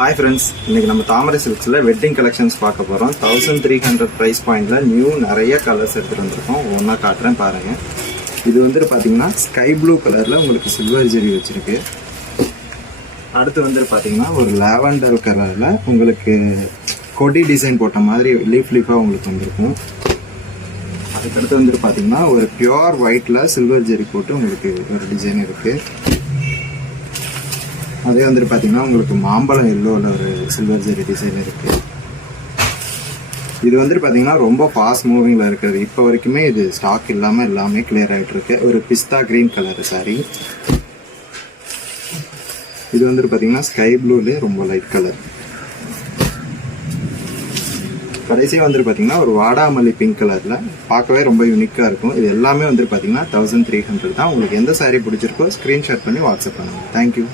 Hi friends, இன்னைக்கு நம்ம தாமரை சில்க்ஸில் wedding collections பார்க்க போகிறோம். 1300 ப்ரைஸ் பாயிண்டில் நியூ நிறைய கலர்ஸ் எடுத்துகிட்டு வந்திருக்கோம். ஒன்றா காட்டுறேன் பாருங்கள். இது வந்துட்டு பார்த்தீங்கன்னா ஸ்கை ப்ளூ கலரில் உங்களுக்கு சில்வர் ஜெரி வச்சுருக்கு. அடுத்து வந்துட்டு பார்த்தீங்கன்னா ஒரு லாவெண்டர் கலரில் உங்களுக்கு கொடி டிசைன் போட்ட மாதிரி லீஃபாக உங்களுக்கு வந்திருக்கும். அதுக்கடுத்து வந்துட்டு பார்த்தீங்கன்னா ஒரு பியோர் ஒயிட்டில் சில்வர் ஜெரி போட்டு உங்களுக்கு ஒரு டிசைன் இருக்குது. அதே வந்துட்டு பார்த்தீங்கன்னா உங்களுக்கு மாம்பழம் எல்லோவில் ஒரு சில்வர் ஜெரி டிசைன் இருக்குது. இது வந்துட்டு பார்த்தீங்கன்னா ரொம்ப ஃபாஸ்ட் மூவிங்கில் இருக்கிறது. இப்போ வரைக்குமே இது ஸ்டாக் இல்லாமல் எல்லாமே கிளியர் ஆகிட்டு இருக்கு. ஒரு பிஸ்தா கிரீன் கலர் சாரி. இது வந்துட்டு பார்த்தீங்கன்னா ஸ்கை ப்ளூலே ரொம்ப லைட் கலர். கடைசியாக வந்துட்டு பார்த்தீங்கன்னா ஒரு வாடாமல்லி பிங்க் கலரில் பார்க்கவே ரொம்ப யூனிக்காக இருக்கும். இது எல்லாமே வந்துட்டு பார்த்தீங்கன்னா 1300 தான். உங்களுக்கு எந்த சாரீ பிடிச்சிருக்கோ ஸ்க்ரீன்ஷாட் பண்ணி வாட்ஸ்அப் பண்ணுங்கள். தேங்க்யூ.